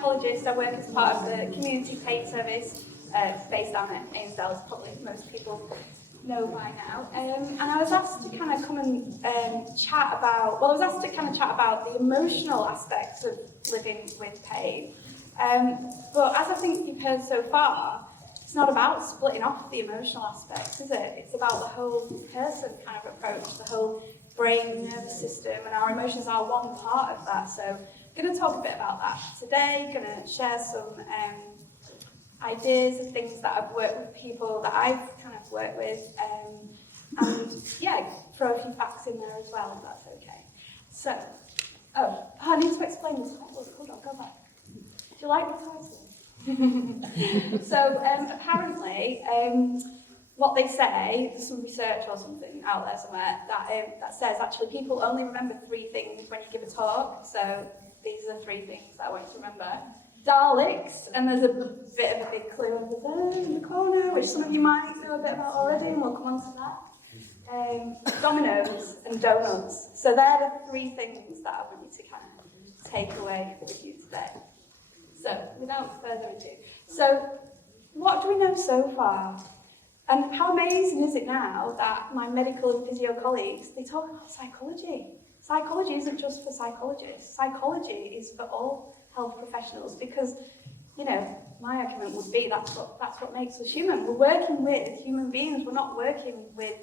psychologist. I work as part of the community pain service based down at Ainsdale, as probably most people know by now. And I was asked to kind of come and chat about, well, I was asked to kind of chat about the emotional aspects of living with pain. But as I think you've heard so far, it's not about splitting off the emotional aspects, is it? It's about the whole person kind of approach, the whole brain, nervous system, and our emotions are one part of that. So I'm going to talk a bit about that today, going to share some ideas of things that I've worked with people that I've kind of worked with, and yeah, throw a few facts in there as well, if that's okay. So, I need to explain this. Hold on, go back. Do you like the title? So apparently, what they say, there's some research or something out there somewhere that says actually people only remember 3 things when you give a talk. So these are 3 things that I want you to remember. Daleks, and there's a bit of a big clue over there in the corner, which some of you might know a bit about already, and we'll come on to that. Dominoes and donuts. So they're the 3 things that I want you to kind of take away with you today. So, without further ado, so what do we know so far? And how amazing is it now that my medical and physio colleagues, they talk about psychology. Psychology isn't just for psychologists. Psychology is for all health professionals because, you know, my argument would be that's what makes us human. We're working with human beings. We're not working with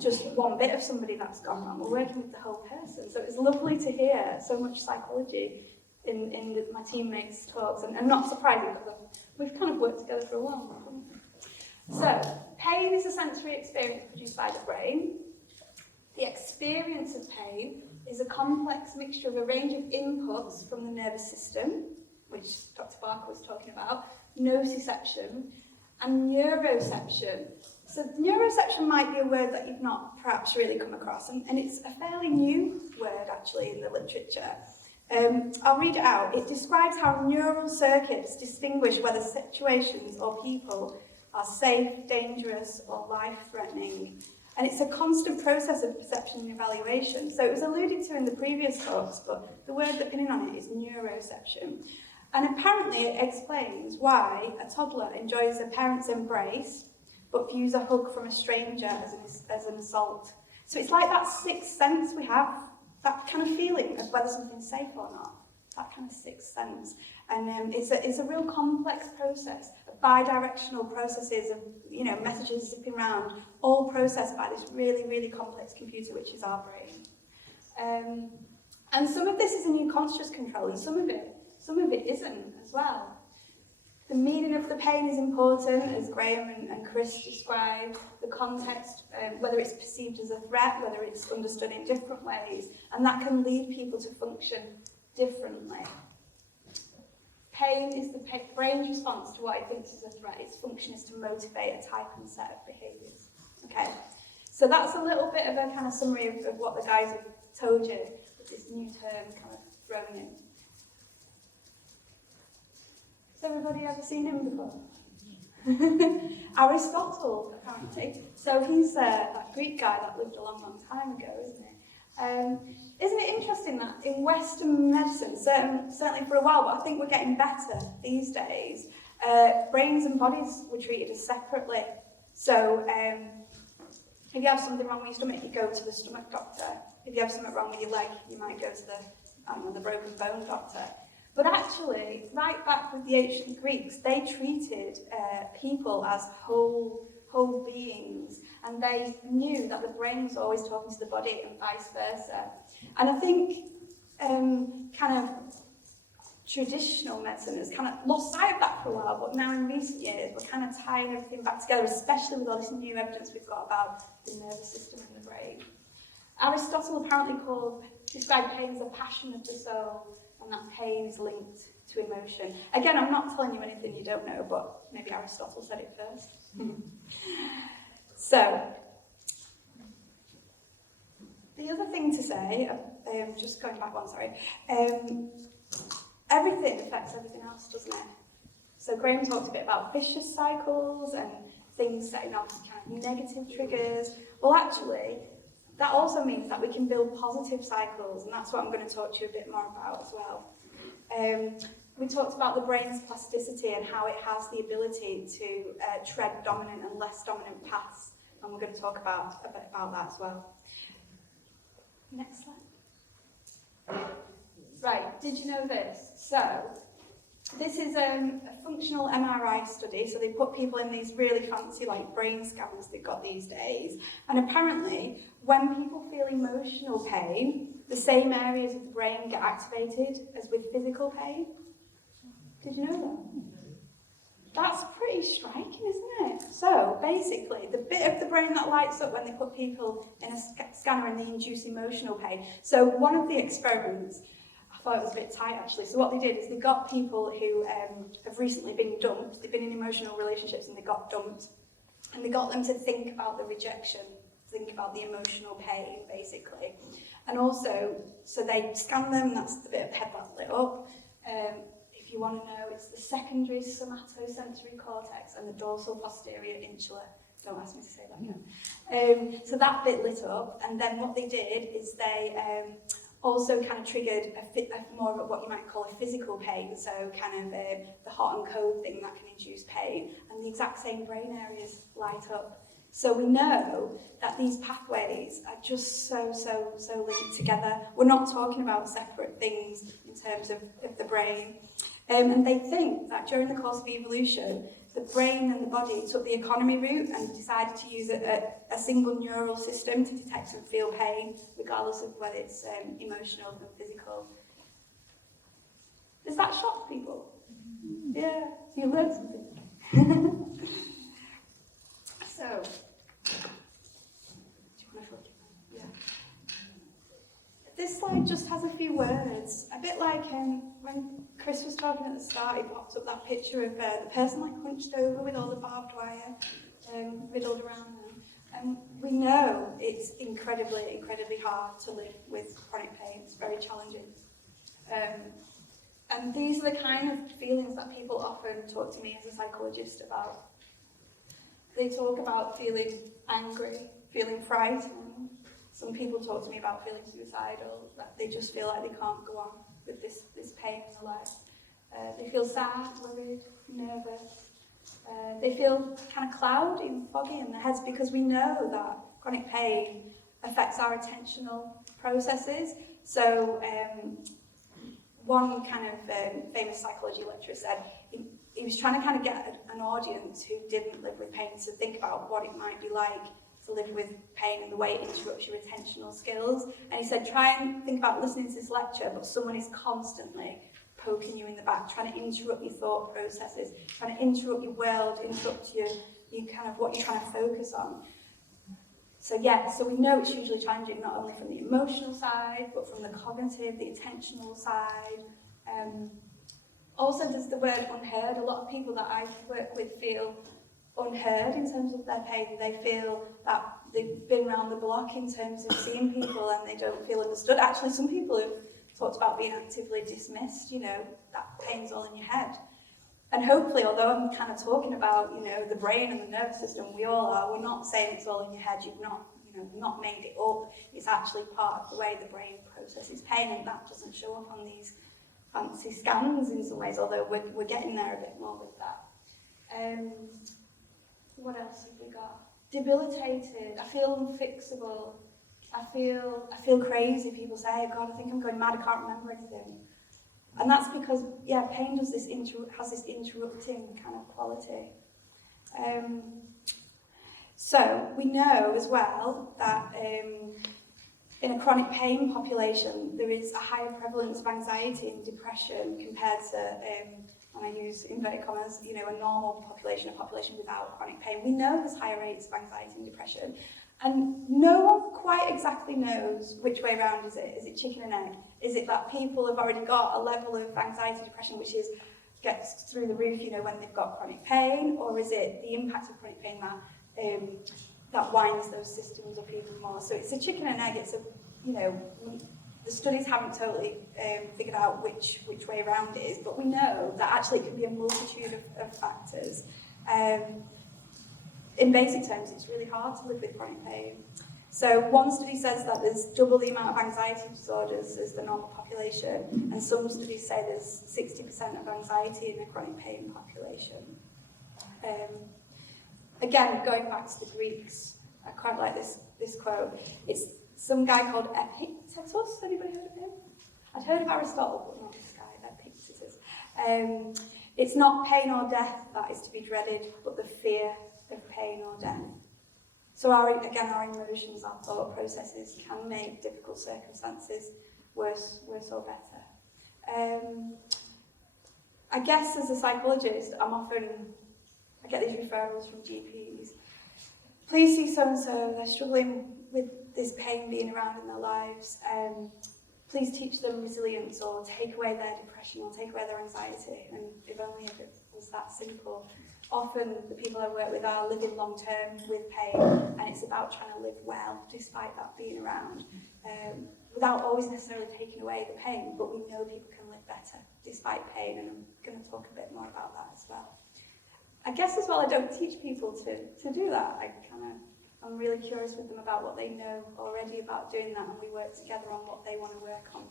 just one bit of somebody that's gone wrong. We're working with the whole person. So it's lovely to hear so much psychology in my teammates' talks, and not surprising because we've kind of worked together for a while now, haven't we? So, pain is a sensory experience produced by the brain. The experience of pain is a complex mixture of a range of inputs from the nervous system, which Dr. Barker was talking about, nociception, and neuroception. So neuroception might be a word that you've not perhaps really come across, and it's a fairly new word actually in the literature. I'll read it out. It describes how neural circuits distinguish whether situations or people are safe, dangerous, or life-threatening. And it's a constant process of perception and evaluation. So it was alluded to in the previous talks, but the word that's been in on it is neuroception. And apparently it explains why a toddler enjoys a parent's embrace, but views a hug from a stranger as an assault. So it's like that 6th sense we have, that kind of feeling of whether something's safe or not, that kind of 6th sense. And it's a real complex process, bi-directional processes of, you know, messages zipping around, all processed by this really, really complex computer, which is our brain. And some of this is in unconscious control, and some of it isn't as well. The meaning of the pain is important, as Graham and Chris described, the context, whether it's perceived as a threat, whether it's understood in different ways, and that can lead people to function differently. Pain is the brain's response to what it thinks is a threat. Its function is to motivate a type and set of behaviours. Okay, so that's a little bit of a kind of summary of what the guys have told you, with this new term kind of thrown in. Has everybody ever seen him before? Aristotle, apparently. So he's that Greek guy that lived a long, long time ago, isn't he? Isn't it interesting that in Western medicine, certainly for a while, but I think we're getting better these days, brains and bodies were treated as separately. So if you have something wrong with your stomach, you go to the stomach doctor. If you have something wrong with your leg, you might go to the broken bone doctor. But actually, right back with the ancient Greeks, they treated people as whole beings, and they knew that the brain was always talking to the body and vice versa. And I think kind of traditional medicine has kind of lost sight of that for a while, but now in recent years we're kind of tying everything back together, especially with all this new evidence we've got about the nervous system and the brain. Aristotle apparently described pain as a passion of the soul, and that pain is linked to emotion. Again, I'm not telling you anything you don't know, but maybe Aristotle said it first. So, the other thing to say, just going back one, sorry, everything affects everything else, doesn't it? So Graham talked a bit about vicious cycles and things setting off kind of negative triggers. Well, actually, that also means that we can build positive cycles, and that's what I'm going to talk to you a bit more about as well. We talked about the brain's plasticity and how it has the ability to tread dominant and less dominant paths, and we're going to talk a bit about that as well. Next slide. Right, did you know this? So, this is a functional MRI study, so they put people in these really fancy brain scans they've got these days, and apparently when people feel emotional pain, the same areas of the brain get activated as with physical pain. Did you know that? That's pretty striking, isn't it? So basically, the bit of the brain that lights up when they put people in a scanner and they induce emotional pain. So one of the experiments, I thought it was a bit tight actually. So what they did is they got people who have recently been dumped. They've been in emotional relationships and they got dumped. And they got them to think about the rejection, think about the emotional pain, basically. And also, so they scanned them, that's the bit of the head that lit up. If you want to know, it's the secondary somatosensory cortex and the dorsal posterior insula. Don't ask me to say that again. So that bit lit up, and then what they did is they also kind of triggered more of what you might call a physical pain, so kind of the hot and cold thing that can induce pain, and the exact same brain areas light up. So we know that these pathways are just so linked together. We're not talking about separate things in terms of the brain. And they think that during the course of evolution, the brain and the body took the economy route and decided to use a single neural system to detect and feel pain, regardless of whether it's emotional or physical. Does that shock people? Yeah, you learned something. So, do you want to flip? Yeah. This slide just has a few words, a bit like when Chris was talking at the start, he popped up that picture of the person hunched over with all the barbed wire riddled around them. And we know it's incredibly hard to live with chronic pain. It's very challenging. And these are the kind of feelings that people often talk to me as a psychologist about. They talk about feeling angry, feeling frightened. Some people talk to me about feeling suicidal, that they just feel like they can't go on with this pain in their life. They feel sad, worried, nervous. They feel kind of cloudy and foggy in their heads because we know that chronic pain affects our attentional processes. So one kind of famous psychology lecturer said he was trying to kind of get an audience who didn't live with pain to think about what it might be like to live with pain and the way it interrupts your attentional skills. And he said, try and think about listening to this lecture, but someone is constantly poking you in the back, trying to interrupt your thought processes, trying to interrupt your world, interrupt your kind of what you're trying to focus on. So we know it's hugely challenging, not only from the emotional side, but from the cognitive, the attentional side. Also, there's the word unheard. A lot of people that I work with feel unheard in terms of their pain. They feel that they've been around the block in terms of seeing people and they don't feel understood. Actually, some people have talked about being actively dismissed, that pain's all in your head. And hopefully, although I'm kind of talking about, the brain and the nervous system, we all are, we're not saying it's all in your head, you've not made it up. It's actually part of the way the brain processes pain, and that doesn't show up on these fancy scans in some ways, although we're getting there a bit more with that. What else have we got? Debilitated. I feel unfixable. I feel crazy. People say, oh God, I think I'm going mad. I can't remember anything. And that's because, pain does has this interrupting kind of quality. So we know as well that in a chronic pain population, there is a higher prevalence of anxiety and depression compared to, and I use inverted commas, a normal population, a population without chronic pain. We know there's higher rates of anxiety and depression, and no one quite exactly knows which way around is it. Is it chicken and egg? Is it that people have already got a level of anxiety, depression, which gets through the roof, when they've got chronic pain, or is it the impact of chronic pain that winds those systems up even more? So it's a chicken and egg. It's the studies haven't totally figured out which way around it is, but we know that actually it can be a multitude of factors. In basic terms, it's really hard to live with chronic pain. So one study says that there's double the amount of anxiety disorders as the normal population, and some studies say there's 60% of anxiety in the chronic pain population. Again, going back to the Greeks, I quite like this quote. It's some guy called Epictetus. Anybody heard of him? I'd heard of Aristotle, but not this guy, Epictetus. It's not pain or death that is to be dreaded, but the fear of pain or death. So our emotions, our thought processes can make difficult circumstances worse or better. I guess as a psychologist, I get these referrals from GPs. Please see so-and-so, they're struggling with this pain being around in their lives. Please teach them resilience, or take away their depression, or take away their anxiety. And if it was that simple. Often the people I work with are living long term with pain, and it's about trying to live well despite that being around, without always necessarily taking away the pain, but we know people can live better despite pain, and I'm going to talk a bit more about that as well. I guess as well, I don't teach people to do that. I'm really curious with them about what they know already about doing that, and we work together on what they want to work on.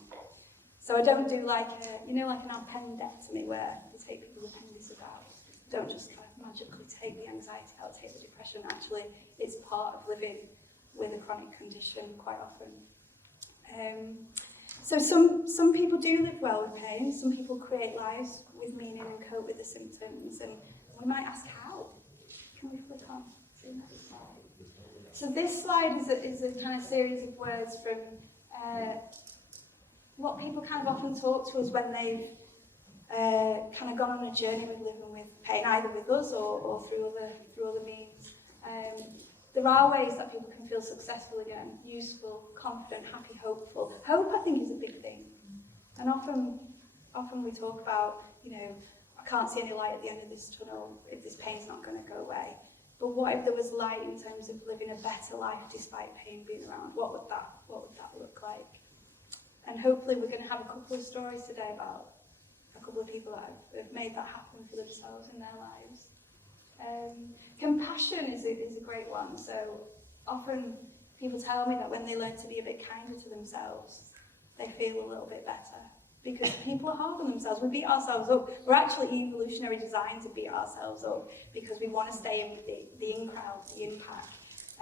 So I don't do like an appendectomy where you take people's appendices out. Don't just kind of magically take the anxiety out, take the depression. Actually, it's part of living with a chronic condition quite often. So some people do live well with pain. Some people create lives with meaning and cope with the symptoms. And we might ask how. Can we flick on to the next slide? So this slide is a kind of series of words from what people kind of often talk to us when they've kind of gone on a journey with living with pain, either with us or through other means. There are ways that people can feel successful again, useful, confident, happy, hopeful. Hope, I think, is a big thing. And often we talk about, I can't see any light at the end of this tunnel if this pain's not going to go away. But what if there was light in terms of living a better life despite pain being around? What would that look like? And hopefully we're going to have a couple of stories today about a couple of people that have made that happen for themselves in their lives. Compassion is a great one. So often people tell me that when they learn to be a bit kinder to themselves, they feel a little bit better. Because people are hard on themselves. We beat ourselves up. We're actually evolutionary designed to beat ourselves up because we want to stay in with the in crowd, the impact.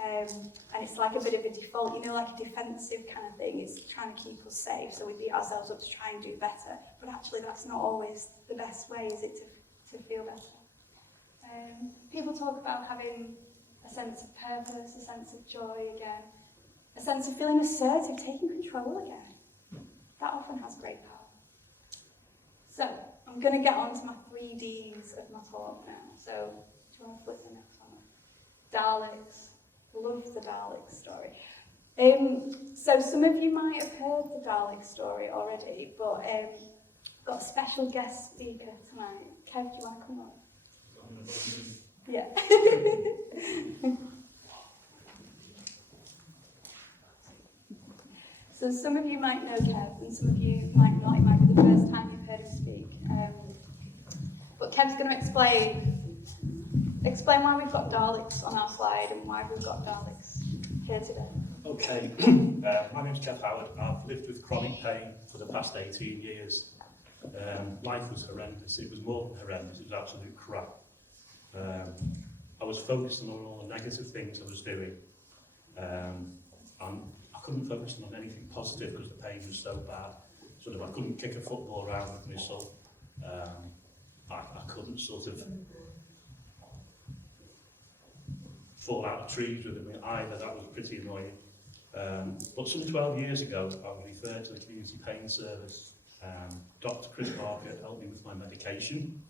And it's like a bit of a default, like a defensive kind of thing. It's trying to keep us safe, so we beat ourselves up to try and do better. But actually, that's not always the best way, is it, to feel better? People talk about having a sense of purpose, a sense of joy again, a sense of feeling assertive, taking control again. That often has great power. So, I'm going to get on to my 3 Ds of my talk now. So, do you want to flip the next one? Daleks. Love the Dalek story. So some of you might have heard the Dalek story already, but got a special guest speaker tonight. Kev, do you want to come on? Yeah. So some of you might know Kev, and some of you might not. It might be the first time you've heard him speak. But Kev's going to explain why we've got Daleks on our slide and why we've got Daleks here today. Okay, my name's Kev Howard. I've lived with chronic pain for the past 18 years. Life was horrendous. It was more than horrendous. It was absolute crap. I was focusing on all the negative things I was doing. And I couldn't focus on anything positive because the pain was so bad. I couldn't kick a football around with my son. I couldn't fall out of trees with it either. That was pretty annoying. But some 12 years ago, I was referred to the community pain service. Dr. Chris Barker helped me with my medication,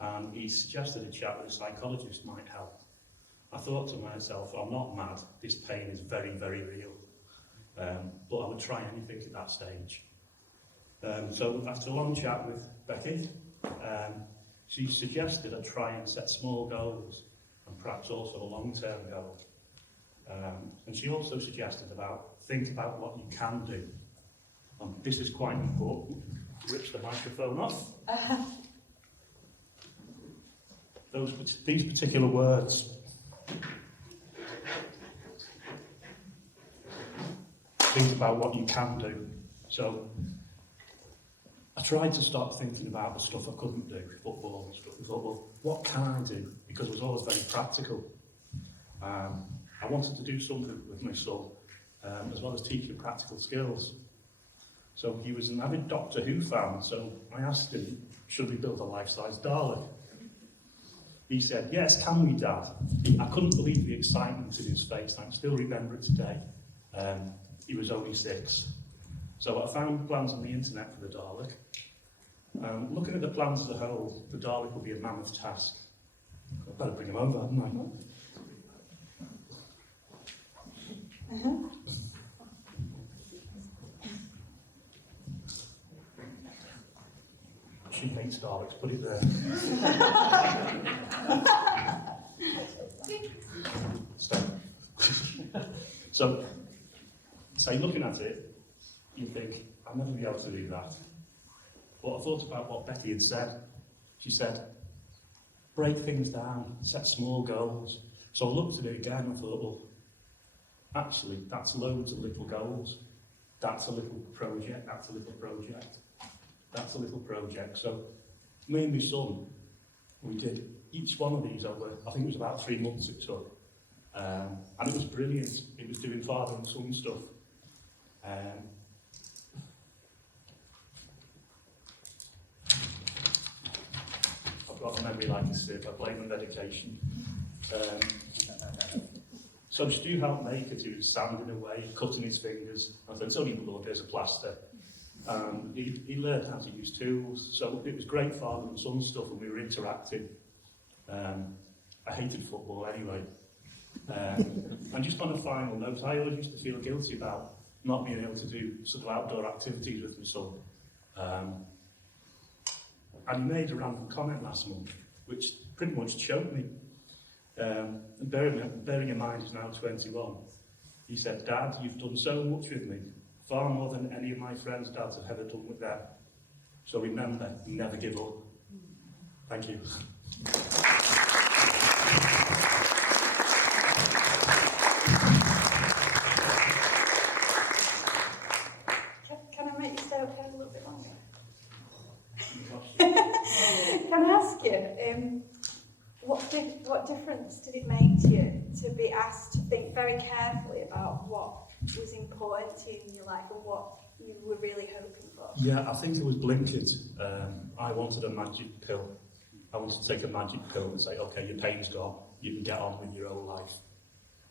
and he suggested a chat with a psychologist might help. I thought to myself, I'm not mad, this pain is very, very real. But I would try anything at that stage. So after a long chat with Becky, she suggested I try and set small goals, and perhaps also a long-term goal. And she also suggested think about what you can do. And this is quite important. Rips the microphone off. These particular words. about what you can do. So I tried to stop thinking about the stuff I couldn't do, football and stuff. I thought, well, what can I do? Because I was always very practical. I wanted to do something with my son, as well as teaching practical skills. So he was an avid Doctor Who fan, so I asked him, should we build a life-size Dalek? He said, yes, can we, Dad? I couldn't believe the excitement in his face, and I still remember it today. He was only 6. So I found plans on the internet for the Dalek. Looking at the plans as a whole, the Dalek will be a mammoth task. I'd better bring him over, hadn't I? She hates Daleks, put it there. So looking at it, you think, I'll never be able to do that. But I thought about what Becky had said. She said, break things down, set small goals. So I looked at it again and thought, well, actually, that's loads of little goals. That's a little project, that's a little project, that's a little project. So me and my son, we did each one of these over, I think it was about 3 months it took. And it was brilliant. It was doing father and son stuff. I've got a memory like a sieve, I blame the medication. So Stu helped make it. He was sanding away, cutting his fingers. I said, it's only blood, there's a plaster. He learned how to use tools. So it was great father and son stuff, and we were interacting. I hated football anyway. And just on a final note, I always used to feel guilty about not being able to do sort of outdoor activities with my son. And he made a random comment last month, which pretty much choked me. And bearing in mind he's now 21, he said, Dad, you've done so much with me, far more than any of my friends' dads have ever done with them. So remember, never give up. Thank you. Can I make you stay up here a little bit longer? Can I ask you, what difference did it make to you to be asked to think very carefully about what was important to you in your life and what you were really hoping for? Yeah, I think it was blinkered. I wanted a magic pill. I wanted to take a magic pill and say, okay, your pain's gone, you can get on with your own life.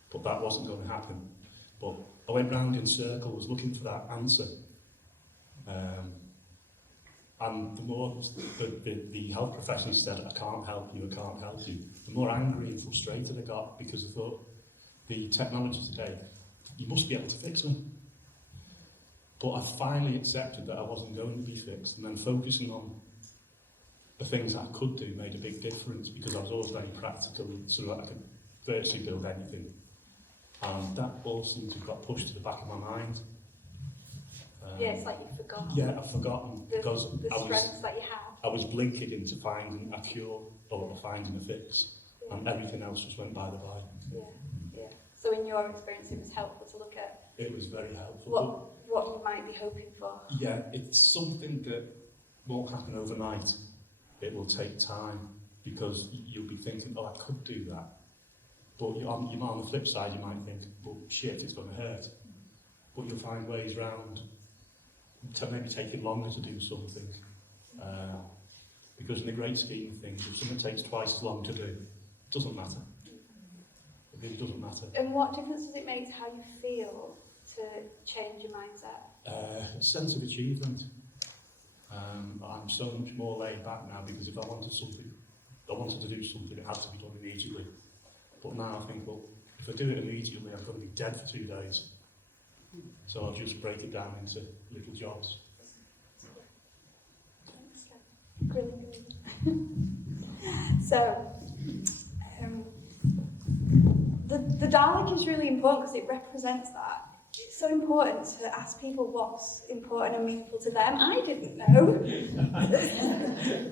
But that wasn't going to happen. But I went round in circles looking for that answer. And the more the health professionals said, I can't help you, the more angry and frustrated I got, because I thought, the technology today, you must be able to fix me. But I finally accepted that I wasn't going to be fixed, and then focusing on the things that I could do made a big difference, because I was always very practical, so that I could virtually build anything. And that all seemed to have got pushed to the back of my mind. Yeah, it's like you've forgotten. Yeah, I've forgotten because the strengths that you have. I was blinkered into finding a cure or finding a fix, and everything else just went by the by. Yeah. So in your experience, it was helpful to look at. It was very helpful. What you might be hoping for. Yeah, it's something that won't happen overnight. It will take time, because you'll be thinking, oh, I could do that. But on the flip side, you might think, well, shit, it's going to hurt. But you'll find ways round to maybe take it longer to do something. Because in the great scheme of things, if something takes twice as long to do, it doesn't matter. It really doesn't matter. And what difference does it make to how you feel to change your mindset? A sense of achievement. I'm so much more laid back now, because if I wanted to do something, it had to be done immediately. But now I think, well, if I do it immediately, I'm going to be dead for 2 days. So I'll just break it down into little jobs. So, the Dalek is really important because it represents that. It's so important to ask people what's important and meaningful to them. I didn't know.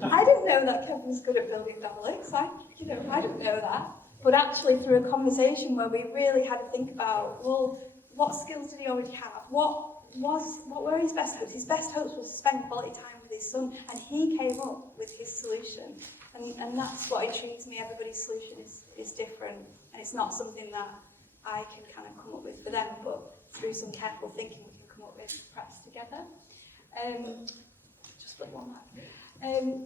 I didn't know that Kevin was good at building Daleks. I didn't know that. But actually, through a conversation where we really had to think about, well, what skills did he already have? What what were his best hopes? His best hopes was to spend quality time with his son, and he came up with his solution. And that's what intrigues me. Everybody's solution is different, and it's not something that I can kind of come up with for them, but through some careful thinking we can come up with perhaps together. Just flip one back. And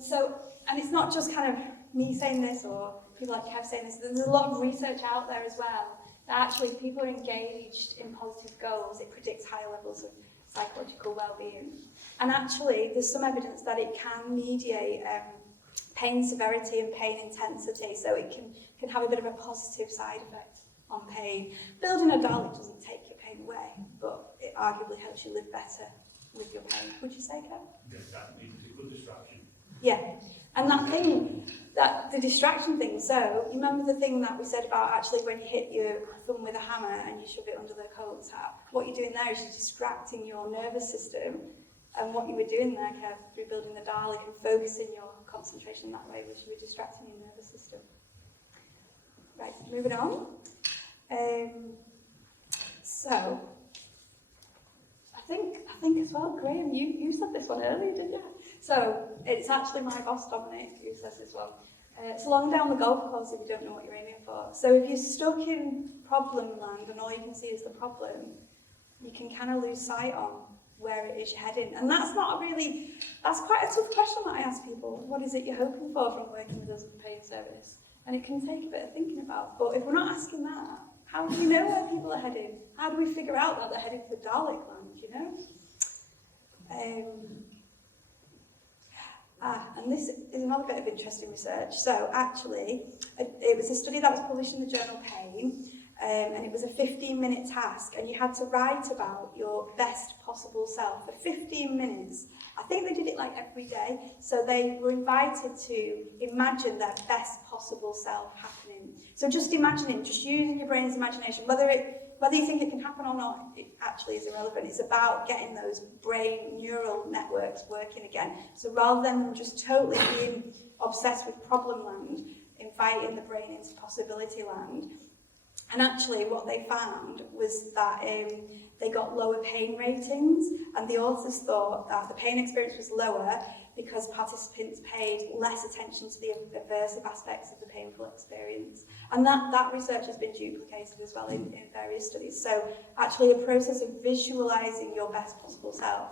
it's not just kind of me saying this or people like Kev saying this. There's a lot of research out there as well that actually if people are engaged in positive goals, it predicts higher levels of psychological well-being. And actually, there's some evidence that it can mediate pain severity and pain intensity, so it can have a bit of a positive side effect on pain. Building a doll, it doesn't take your pain away, but it arguably helps you live better with your pain. Would you say, Kev? Yes, that means a good distraction. Yeah, and that thing, that the distraction thing, so you remember the thing that we said about actually when you hit your thumb with a hammer and you shove it under the coat tap, what you're doing there is you're distracting your nervous system, and what you were doing there, Kev, through building the Dalek and focusing your concentration that way, was you were distracting your nervous system. Right, moving on. So, I think as well, Graham, you said this one earlier, didn't you? So, it's actually my boss, Dominic, who says this one. It's along down the golf course if you don't know what you're aiming for. So if you're stuck in problem land and all you can see is the problem, you can kind of lose sight on where it is you're heading. And that's quite a tough question that I ask people. What is it you're hoping for from working with us in pain service? And it can take a bit of thinking about. But if we're not asking that, how do we know where people are heading? How do we figure out that they're heading for Dalek land, you know? And this is another bit of interesting research. So actually, it was a study that was published in the journal Pain, and it was a 15-minute task, and you had to write about your best possible self for 15 minutes. I think they did it like every day, so they were invited to imagine their best possible self happening. So just imagining, just using your brain's imagination, whether you think it can happen or not, it actually is irrelevant. It's about getting those brain neural networks working again. So rather than them just totally being obsessed with problem land, inviting the brain into possibility land. And actually what they found was that they got lower pain ratings, and the authors thought that the pain experience was lower because participants paid less attention to the aversive aspects of the painful experience. And that research has been duplicated as well in various studies. So actually a process of visualising your best possible self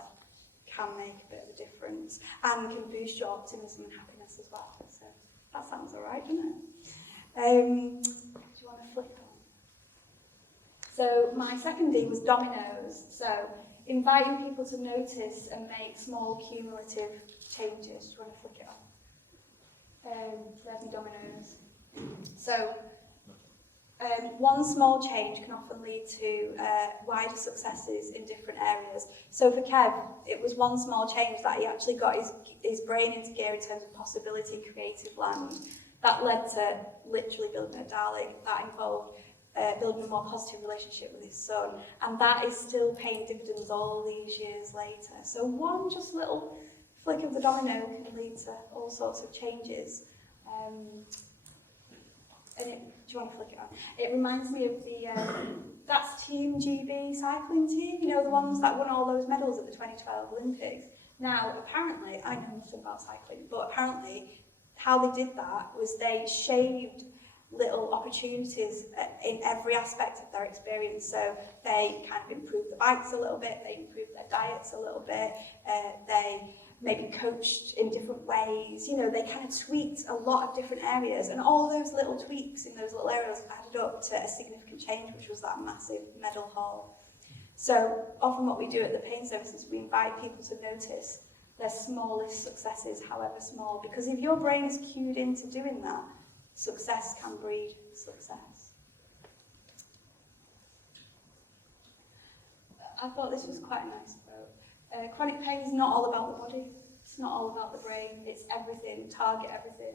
can make a bit of a difference and can boost your optimism and happiness as well. So that sounds all right, doesn't it? Do you want to flip on? So my second D was dominoes. So inviting people to notice and make small cumulative changes. Do you want to flick it on? There's my dominoes. So one small change can often lead to wider successes in different areas. So for Kev, it was one small change that he actually got his brain into gear in terms of possibility, creative land. That led to literally building a Dalek. That involved building a more positive relationship with his son, and that is still paying dividends all these years later. So one just little flick of the domino can lead to all sorts of changes. Do you want to flick it on? It reminds me of that's Team GB cycling team, you know, the ones that won all those medals at the 2012 Olympics. Now, apparently, I know nothing about cycling, but apparently how they did that was they shaved little opportunities in every aspect of their experience. So they kind of improved the bikes a little bit, they improved their diets a little bit, they maybe coached in different ways, you know, they kind of tweaked a lot of different areas, and all those little tweaks in those little areas added up to a significant change, which was that massive medal haul. So often what we do at the pain services, we invite people to notice their smallest successes, however small, because if your brain is cued into doing that, success can breed success. I thought this was quite a nice quote. Chronic pain is not all about the body, it's not all about the brain, it's everything, target everything,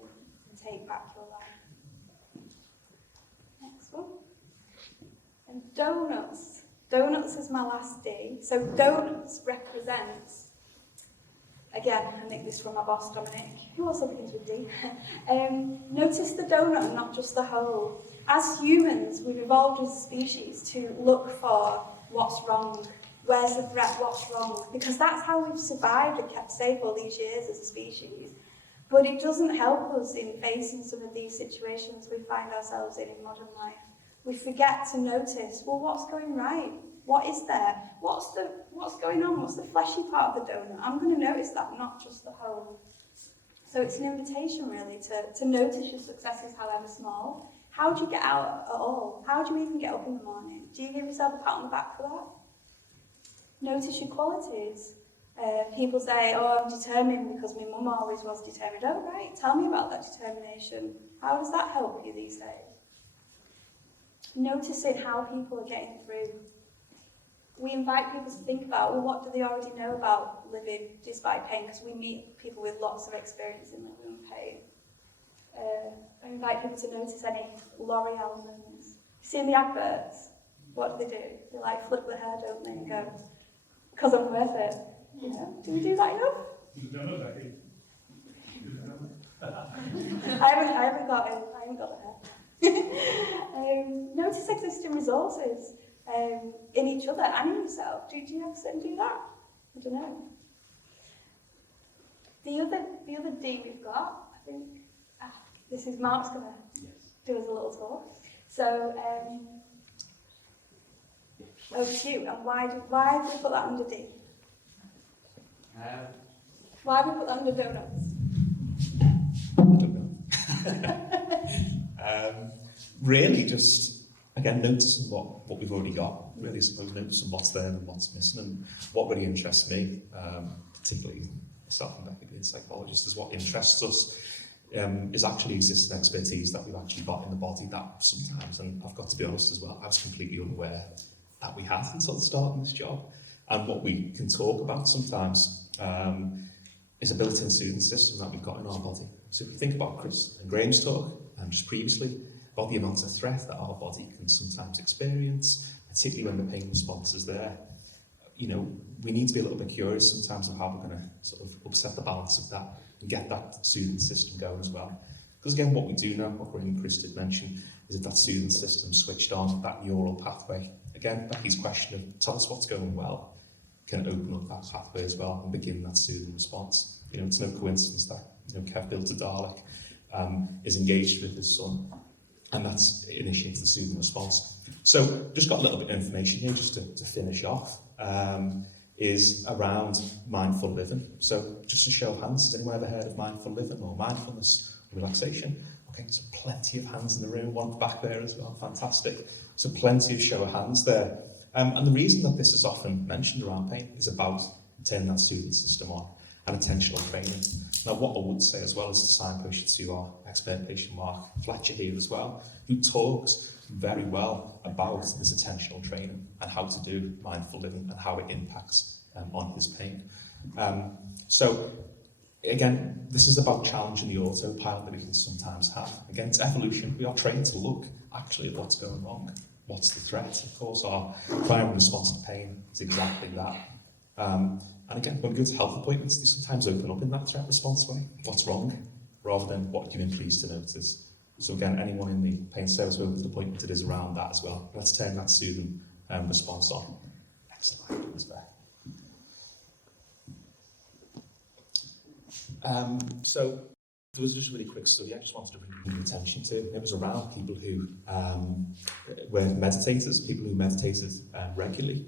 and take back your life. Next one. And donuts. Donuts is my last D. So donuts represents, again, I think this is from my boss, Dominic, who also begins with D. Notice the donut and not just the hole. As humans, we've evolved as a species to look for what's wrong Where's the threat? What's wrong? Because that's how we've survived and kept safe all these years as a species. But it doesn't help us in facing some of these situations we find ourselves in modern life. We forget to notice, well, what's going right? What is there? What's going on? What's the fleshy part of the donut? I'm going to notice that, not just the whole. So it's an invitation, really, to notice your successes, however small. How do you get out at all? How do you even get up in the morning? Do you give yourself a pat on the back for that? Notice your qualities. People say, oh, I'm determined because my mum always was determined. Oh, right, tell me about that determination. How does that help you these days? Noticing how people are getting through. We invite people to think about, well, what do they already know about living despite pain? Because we meet people with lots of experience in living with pain. I invite people to notice any L'Oreal moments. See in the adverts, what do? They like flip their hair, don't they, and go, because I'm worth it. You know, do we do that enough? I haven't got the hair. Notice existing resources in each other and in yourself. Do you ever sit and do that? I don't know. The other D we've got, I think, this is Mark's going to do us a little talk. So, over to you. And why have we put that under D? Why have we put that under donuts? I don't know. Really just, again, noticing what we've already got. Really, I suppose, noticing what's there and what's missing. And what really interests me, particularly myself and Becky being psychologists, is what interests us is actually existing expertise that we've actually got in the body that sometimes, and I've got to be honest as well, I was completely unaware that we had until starting this job. And what we can talk about sometimes is a built-in soothing system that we've got in our body. So if you think about Chris and Graham's talk, just previously, about the amount of threat that our body can sometimes experience, particularly when the pain response is there, you know, we need to be a little bit curious sometimes of how we're going to sort of upset the balance of that and get that soothing system going as well. Because again, what we do know, what Graham and Chris did mention, is that soothing system switched on, that neural pathway. Again, Becky's question of tell us what's going well can open up that pathway as well and begin that soothing response. You know, it's no coincidence that, you know, Kev built a Dalek, is engaged with his son, and that's initiates the soothing response. So just got a little bit of information here just to finish off, is around mindful living. So just a show of hands, has anyone ever heard of mindful living or mindfulness or relaxation? Okay, so plenty of hands in the room, one back there as well, fantastic. So plenty of show of hands there. And the reason that this is often mentioned around pain is about turning that soothing system on and attentional training. Now, what I would say as well is to signpost you to our expert patient Mark Fletcher here as well, who talks very well about this attentional training and how to do mindful living and how it impacts on his pain. So again, this is about challenging the autopilot that we can sometimes have. Again, it's evolution. We are trained to look actually at what's going wrong. What's the threat? Of course, our primary response to pain is exactly that. And again, when we go to health appointments, they sometimes open up in that threat response way. What's wrong? Rather than what you've been pleased to notice. So again, anyone in the pain service with appointment, it is around that as well. Let's turn that soothing response on. Next slide, please, Beck. So there was just a really quick study I just wanted to bring your attention to. It was around people who were meditators, people who meditated regularly,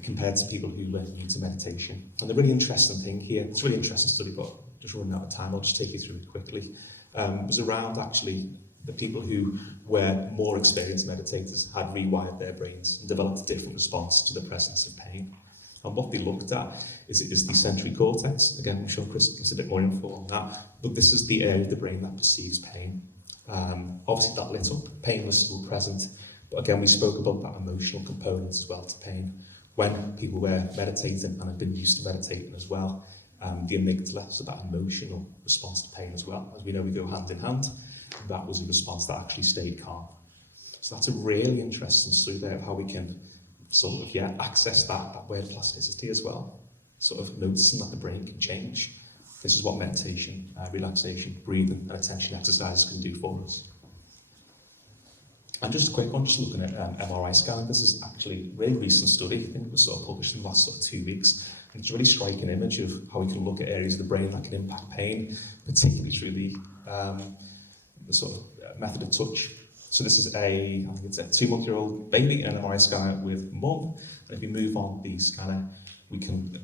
compared to people who were new to meditation. And the really interesting thing here, it's a really interesting study, but just running out of time, I'll just take you through it quickly. Was around actually the people who were more experienced meditators had rewired their brains and developed a different response to the presence of pain. And what they looked at is the sensory cortex. Again, I'm sure Chris gives a bit more info on that, but this is the area of the brain that perceives pain. Obviously that lit up, pain was still present, but again, we spoke about that emotional component as well to pain. When people were meditating and had been used to meditating as well, the amygdala, so that emotional response to pain as well. As we know, we go hand in hand. That was a response that actually stayed calm. So that's a really interesting study there of how we can sort of, access that way of plasticity as well. Sort of noticing that the brain can change. This is what meditation, relaxation, breathing and attention exercises can do for us. And just a quick one, just looking at MRI scanning. This is actually a really recent study. I think it was sort of published in the last sort of 2 weeks. And it's a really striking image of how we can look at areas of the brain that can impact pain, particularly through the sort of method of touch. So this is I think it's a 2-month-old baby in an MRI scanner with mum. And if we move on the scanner, we can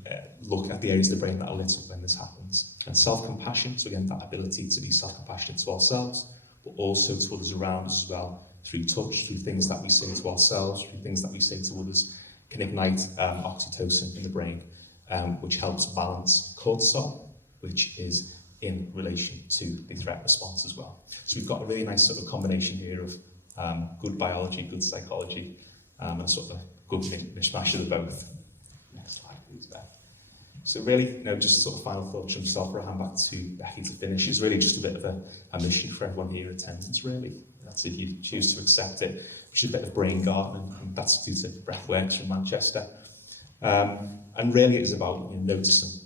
look at the areas of the brain that are lit up when this happens. And self-compassion, so again, that ability to be self-compassionate to ourselves, but also to others around us as well, through touch, through things that we say to ourselves, through things that we say to others, can ignite oxytocin in the brain, which helps balance cortisol, which is in relation to the threat response as well. So we've got a really nice sort of combination here of good biology, good psychology, and sort of a good mishmash of the both. Next slide, please, Beth. So really, just sort of final thoughts from myself, before I hand back to Becky to finish. It's really just a bit of a mission for everyone here in attendance, really. That's if you choose to accept it, which is a bit of brain gardening, and that's due to Breathworks from Manchester. And really it is about noticing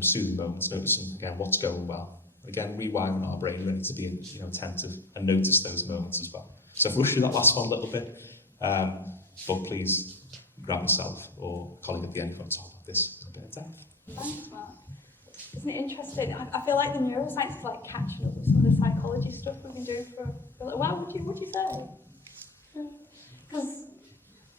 soothing moments, noticing again what's going well. Again, rewiring our brain really to be attentive and notice those moments as well. So I've rushed through that last one a little bit, but please grab yourself or a colleague at the end if you want to talk about this in a bit of depth. Thanks, Mark. Isn't it interesting? I feel like the neuroscience is like catching up with some of the psychology stuff we've been doing for a little while. Would you say? Because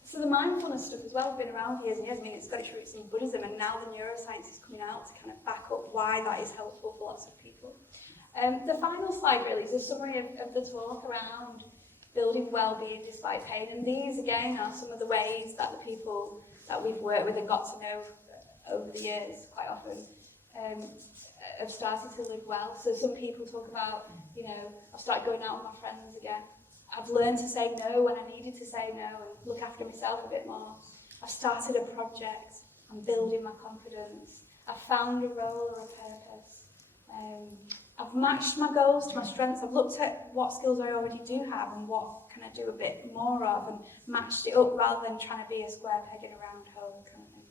so the mindfulness stuff as well has been around for years and years. I mean, it's got its roots in Buddhism, and now the neuroscience is coming out to kind of back up why that is helpful for lots of people. The final slide really is a summary of the talk around building well-being despite pain, and these again are some of the ways that the people that we've worked with and got to know over the years quite often have started to live well. So some people talk about, I've started going out with my friends again. I've learned to say no when I needed to say no and look after myself a bit more. I've started a project. I'm building my confidence. I've found a role or a purpose. I've matched my goals to my strengths. I've looked at what skills I already do have and what can I do a bit more of and matched it up rather than trying to be a square peg in a round hole kind of thing.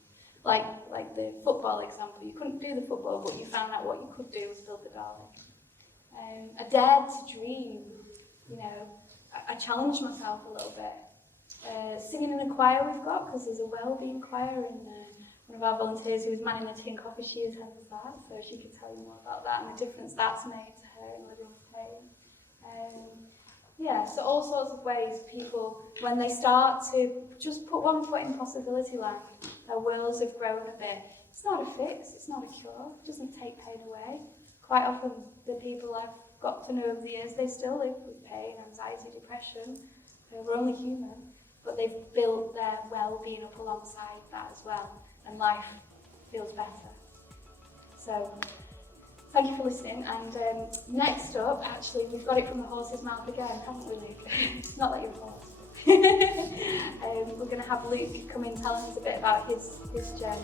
Like the football example. You couldn't do the football, but you found out what you could do was build the garlic. I dared to dream, I challenged myself a little bit. Singing in a choir we've got, because there's a wellbeing choir, and one of our volunteers who was manning the tin coffee, she attends that, so she could tell you more about that and the difference that's made to her in living with pain. So all sorts of ways people, when they start to just put one foot in possibility land, their worlds have grown a bit. It's not a fix, it's not a cure, it doesn't take pain away. Quite often the people I've got to know over the years, they still live with pain, anxiety, depression. We're only human, but they've built their well-being up alongside that as well, and life feels better. So, thank you for listening, and next up, actually, we've got it from the horse's mouth again, haven't we, Luke? It's not like you're a horse. We're going to have Luke come in telling us a bit about his journey.